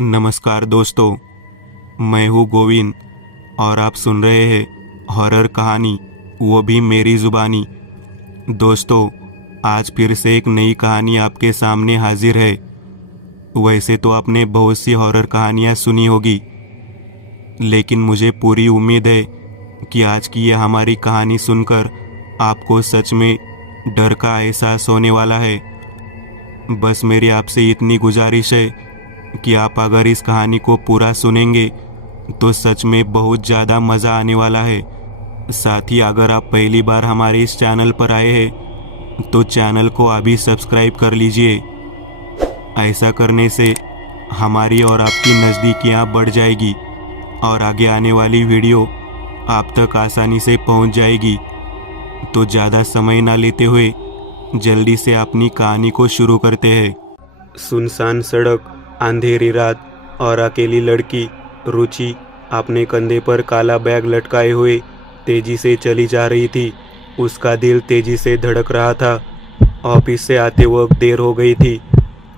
नमस्कार दोस्तों, मैं हूँ गोविंद और आप सुन रहे हैं हॉरर कहानी, वो भी मेरी ज़ुबानी। दोस्तों, आज फिर से एक नई कहानी आपके सामने हाजिर है। वैसे तो आपने बहुत सी हॉरर कहानियाँ सुनी होगी, लेकिन मुझे पूरी उम्मीद है कि आज की यह हमारी कहानी सुनकर आपको सच में डर का एहसास होने वाला है। बस मेरी आपसे इतनी गुजारिश है कि आप अगर इस कहानी को पूरा सुनेंगे तो सच में बहुत ज़्यादा मज़ा आने वाला है। साथ ही अगर आप पहली बार हमारे इस चैनल पर आए हैं तो चैनल को अभी सब्सक्राइब कर लीजिए। ऐसा करने से हमारी और आपकी नज़दीकियाँ बढ़ जाएगी और आगे आने वाली वीडियो आप तक आसानी से पहुंच जाएगी। तो ज़्यादा समय ना लेते हुए जल्दी से अपनी कहानी को शुरू करते हैं। सुनसान सड़क, अंधेरी रात और अकेली लड़की रुचि अपने कंधे पर काला बैग लटकाए हुए तेजी से चली जा रही थी। उसका दिल तेजी से धड़क रहा था। ऑफिस से आते वक्त देर हो गई थी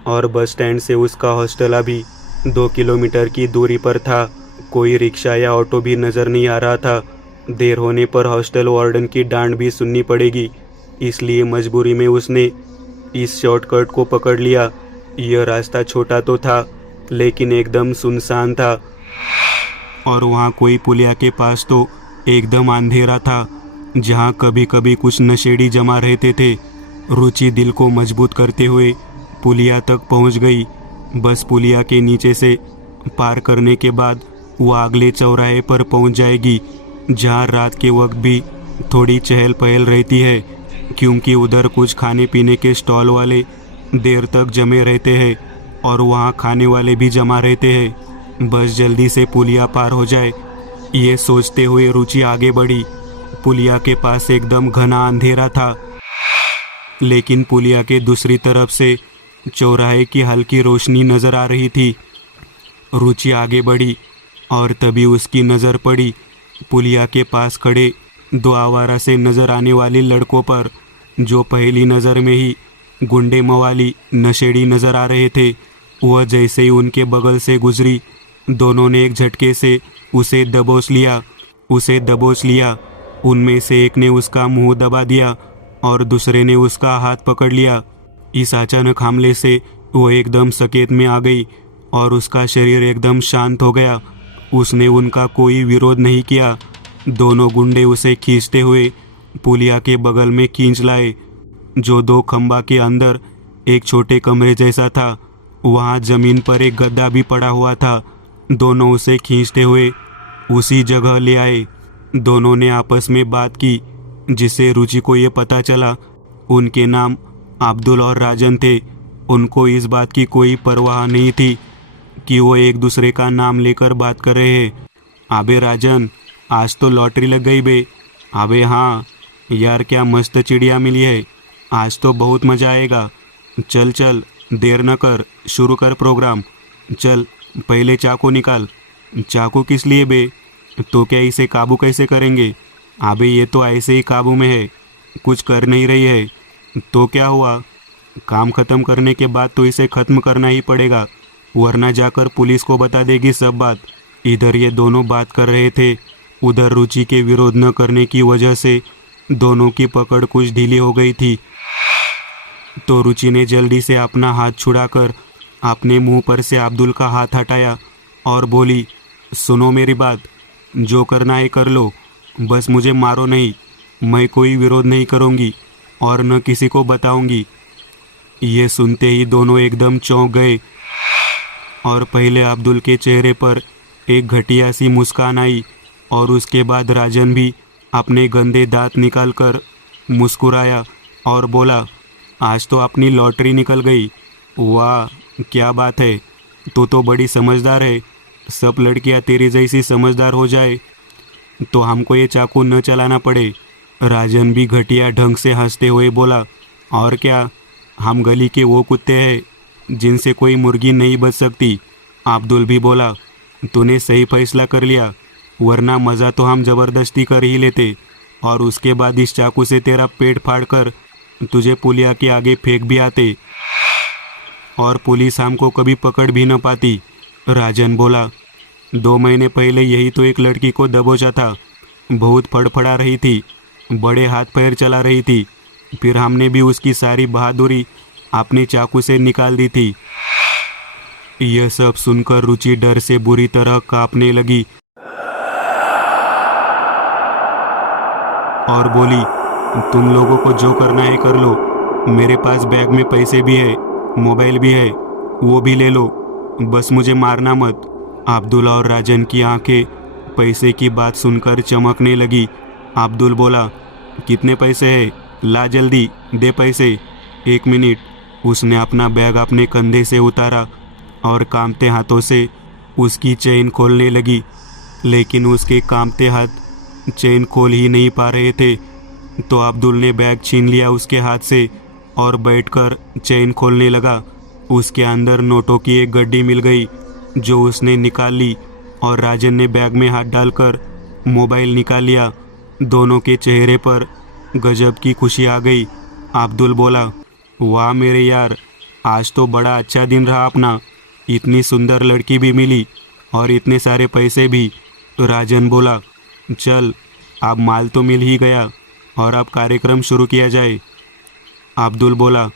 और बस स्टैंड से उसका हॉस्टल अभी 2 किलोमीटर की दूरी पर था। कोई रिक्शा या ऑटो भी नज़र नहीं आ रहा था। देर होने पर हॉस्टल वार्डन की डांट भी सुननी पड़ेगी, इसलिए मजबूरी में उसने इस शॉर्टकट को पकड़ लिया। यह रास्ता छोटा तो था, लेकिन एकदम सुनसान था और वहाँ कोई पुलिया के पास तो एकदम अंधेरा था, जहाँ कभी कभी कुछ नशेड़ी जमा रहते थे। रुचि दिल को मजबूत करते हुए पुलिया तक पहुँच गई। बस पुलिया के नीचे से पार करने के बाद वह अगले चौराहे पर पहुँच जाएगी, जहाँ रात के वक्त भी थोड़ी चहल पहल रहती है, क्योंकि उधर कुछ खाने पीने के स्टॉल वाले देर तक जमे रहते हैं और वहाँ खाने वाले भी जमा रहते हैं। बस जल्दी से पुलिया पार हो जाए, ये सोचते हुए रुचि आगे बढ़ी। पुलिया के पास एकदम घना अंधेरा था, लेकिन पुलिया के दूसरी तरफ से चौराहे की हल्की रोशनी नज़र आ रही थी। रुचि आगे बढ़ी और तभी उसकी नज़र पड़ी पुलिया के पास खड़े 2 आवारा से नज़र आने वाले लड़कों पर, जो पहली नज़र में ही गुंडे मवाली नशेड़ी नज़र आ रहे थे। वह जैसे ही उनके बगल से गुजरी, दोनों ने एक झटके से उसे दबोच लिया। उनमें से एक ने उसका मुंह दबा दिया और दूसरे ने उसका हाथ पकड़ लिया। इस अचानक हमले से वह एकदम सकेत में आ गई और उसका शरीर एकदम शांत हो गया। उसने उनका कोई विरोध नहीं किया। दोनों गुंडे उसे खींचते हुए पुलिया के बगल में खींच लाए, जो 2 खंबा के अंदर एक छोटे कमरे जैसा था। वहाँ ज़मीन पर एक गद्दा भी पड़ा हुआ था। दोनों उसे खींचते हुए उसी जगह ले आए। दोनों ने आपस में बात की, जिससे रुचि को ये पता चला उनके नाम अब्दुल और राजन थे। उनको इस बात की कोई परवाह नहीं थी कि वो एक दूसरे का नाम लेकर बात कर रहे हैं। अबे राजन, आज तो लॉटरी लग गई बे। अबे हाँ यार, क्या मस्त चिड़िया मिली है, आज तो बहुत मज़ा आएगा। चल चल, देर न कर, शुरू कर प्रोग्राम। चल पहले चाकू निकाल। चाकू किस लिए बे? तो क्या इसे काबू कैसे करेंगे? अबे ये तो ऐसे ही काबू में है, कुछ कर नहीं रही है। तो क्या हुआ? काम ख़त्म करने के बाद तो इसे ख़त्म करना ही पड़ेगा, वरना जाकर पुलिस को बता देगी सब बात। इधर ये दोनों बात कर रहे थे, उधर रुचि के विरोध न करने की वजह से दोनों की पकड़ कुछ ढीली हो गई थी। तो रुचि ने जल्दी से अपना हाथ छुड़ाकर अपने मुंह पर से अब्दुल का हाथ हटाया और बोली, सुनो मेरी बात, जो करना है कर लो, बस मुझे मारो नहीं। मैं कोई विरोध नहीं करूँगी और न किसी को बताऊँगी। ये सुनते ही दोनों एकदम चौंक गए और पहले अब्दुल के चेहरे पर एक घटिया सी मुस्कान आई और उसके बाद राजन भी अपने गंदे दांत निकालकर मुस्कुराया और बोला, आज तो अपनी लॉटरी निकल गई। वाह क्या बात है, तो बड़ी समझदार है। सब लड़कियां तेरी जैसी समझदार हो जाए तो हमको ये चाकू न चलाना पड़े। राजन भी घटिया ढंग से हंसते हुए बोला, और क्या, हम गली के वो कुत्ते हैं जिनसे कोई मुर्गी नहीं बच सकती। अब्दुल भी बोला, तूने सही फैसला कर लिया, वरना मज़ा तो हम ज़बरदस्ती कर ही लेते और उसके बाद इस चाकू से तेरा पेट फाड़ कर तुझे पुलिया के आगे फेंक भी आते और पुलिस हमको कभी पकड़ भी न पाती। राजन बोला, 2 महीने पहले यही तो एक लड़की को दबोचा था। बहुत फड़फड़ा रही थी, बड़े हाथ पैर चला रही थी। फिर हमने भी उसकी सारी बहादुरी अपने चाकू से निकाल दी थी। यह सब सुनकर रुचि डर से बुरी तरह कांपने लगी और बोली, तुम लोगों को जो करना है कर लो। मेरे पास बैग में पैसे भी है, मोबाइल भी है, वो भी ले लो, बस मुझे मारना मत। अब्दुल और राजन की आंखें पैसे की बात सुनकर चमकने लगी। अब्दुल बोला, कितने पैसे है? ला जल्दी, दे पैसे। 1 मिनट। उसने अपना बैग अपने कंधे से उतारा और कांपते हाथों से उसकी चेन खोलने लगी, लेकिन उसके कांपते हाथ चेन खोल ही नहीं पा रहे थे। तो अब्दुल ने बैग छीन लिया उसके हाथ से और बैठकर चेन खोलने लगा। उसके अंदर नोटों की एक गड्डी मिल गई जो उसने निकाल ली और राजन ने बैग में हाथ डालकर मोबाइल निकाल लिया। दोनों के चेहरे पर गजब की खुशी आ गई। अब्दुल बोला, वाह मेरे यार, आज तो बड़ा अच्छा दिन रहा अपना। इतनी सुंदर लड़की भी मिली और इतने सारे पैसे भी। राजन बोला, चल अब माल तो मिल ही गया और अब कार्यक्रम शुरू किया जाए। अब्दुल बोला,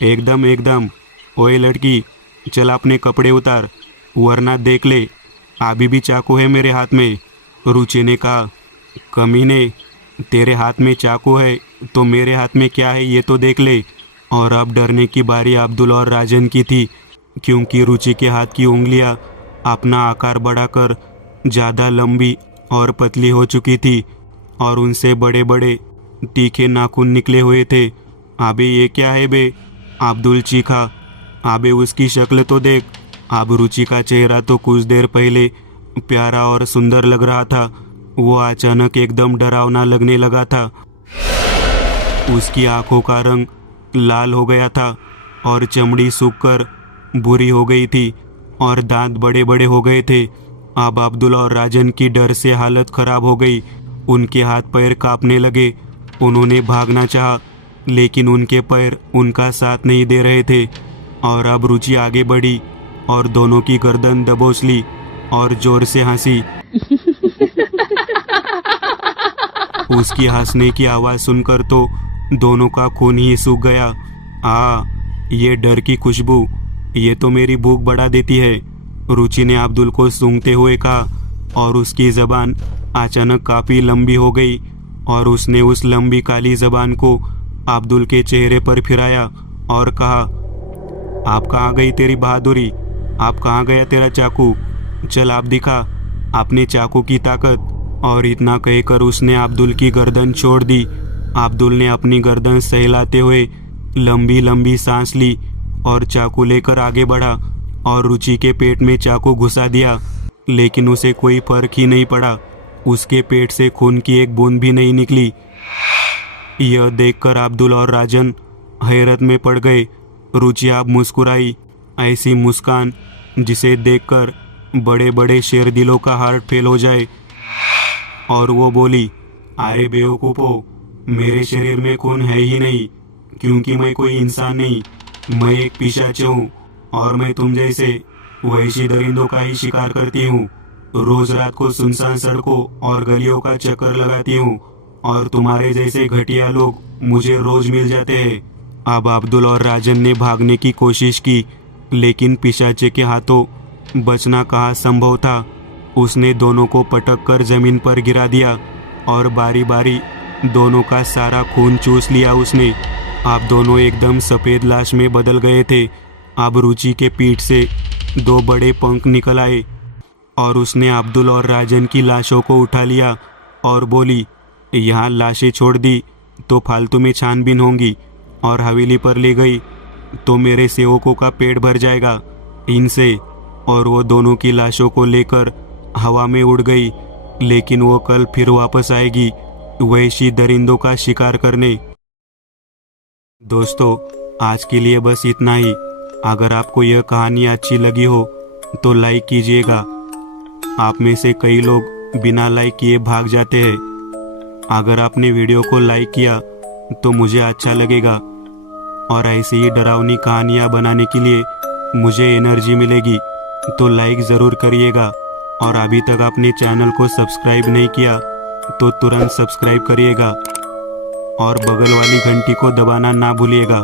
एकदम एकदम। ओए लड़की, चल अपने कपड़े उतार, वरना देख ले अभी भी चाकू है मेरे हाथ में। रुचि ने कहा, कमीने, तेरे हाथ में चाकू है तो मेरे हाथ में क्या है ये तो देख ले। और अब डरने की बारी अब्दुल और राजन की थी, क्योंकि रुचि के हाथ की उंगलियां अपना आकार बढ़ाकर ज़्यादा लंबी और पतली हो चुकी थी और उनसे बड़े बड़े तीखे नाखून निकले हुए थे। अबे ये क्या है बे? अब्दुल चीखा। अबे उसकी शक्ल तो देख। अब रुचि का चेहरा तो कुछ देर पहले प्यारा और सुंदर लग रहा था, वो अचानक एकदम डरावना लगने लगा था। उसकी आंखों का रंग लाल हो गया था और चमड़ी सूखकर बुरी हो गई थी और दांत बड़े बड़े हो गए थे। अब अब्दुल और राजन की डर से हालत खराब हो गई। उनके हाथ पैर कांपने लगे। उन्होंने भागना चाहा, लेकिन उनके पैर उनका साथ नहीं दे रहे थे। और अब रुचि आगे बढ़ी और दोनों की गर्दन दबोच ली और जोर से हंसी। उसकी हंसने की आवाज़ सुनकर तो दोनों का खून ही सूख गया। ये डर की खुशबू, ये तो मेरी भूख बढ़ा देती है, रुचि ने अब्दुल को सूंघते हुए कहा। और उसकी ज़बान अचानक काफ़ी लंबी हो गई और उसने उस लंबी काली ज़बान को अब्दुल के चेहरे पर फिराया और कहा, आप कहाँ गई तेरी बहादुरी? आप कहाँ गया तेरा चाकू? चल आप दिखा अपने चाकू की ताकत। और इतना कहकर उसने अब्दुल की गर्दन छोड़ दी। अब्दुल ने अपनी गर्दन सहलाते हुए लंबी लंबी सांस ली और चाकू लेकर आगे बढ़ा और रुचि के पेट में चाकू घुसा दिया, लेकिन उसे कोई फर्क ही नहीं पड़ा। उसके पेट से खून की एक बूंद भी नहीं निकली। यह देखकर अब्दुल और राजन हैरत में पड़ गए। रुचि अब मुस्कुराई, ऐसी मुस्कान जिसे देखकर बड़े बड़े शेर दिलों का हार्ट फेल हो जाए। और वो बोली, अरे बेवकूफ़ो, मेरे शरीर में खून है ही नहीं, क्योंकि मैं कोई इंसान नहीं, मैं एक पिशाच हूँ और मैं तुम जैसे वहशी दरिंदों का ही शिकार करती हूँ। रोज रात को सुनसान सड़कों और गलियों का चक्कर लगाती हूँ और तुम्हारे जैसे घटिया लोग मुझे रोज मिल जाते हैं। अब अब्दुल और राजन ने भागने की कोशिश की, लेकिन पिशाचे के हाथों बचना कहाँ संभव था। उसने दोनों को पटक कर जमीन पर गिरा दिया और बारी बारी दोनों का सारा खून चूस लिया उसने। अब दोनों एकदम सफ़ेद लाश में बदल गए थे। अब रुचि के पीठ से 2 बड़े पंख निकल आए और उसने अब्दुल और राजन की लाशों को उठा लिया और बोली, यहाँ लाशें छोड़ दी तो फालतू में छानबीन होंगी और हवेली पर ले गई तो मेरे सेवकों का पेट भर जाएगा इनसे। और वो दोनों की लाशों को लेकर हवा में उड़ गई, लेकिन वो कल फिर वापस आएगी वहशी दरिंदों का शिकार करने। दोस्तों, आज के लिए बस इतना ही। अगर आपको यह कहानी अच्छी लगी हो तो लाइक कीजिएगा। आप में से कई लोग बिना लाइक किए भाग जाते हैं। अगर आपने वीडियो को लाइक किया तो मुझे अच्छा लगेगा और ऐसी ही डरावनी कहानियाँ बनाने के लिए मुझे एनर्जी मिलेगी। तो लाइक ज़रूर करिएगा, और अभी तक आपने चैनल को सब्सक्राइब नहीं किया तो तुरंत सब्सक्राइब करिएगा और बगल वाली घंटी को दबाना ना भूलिएगा।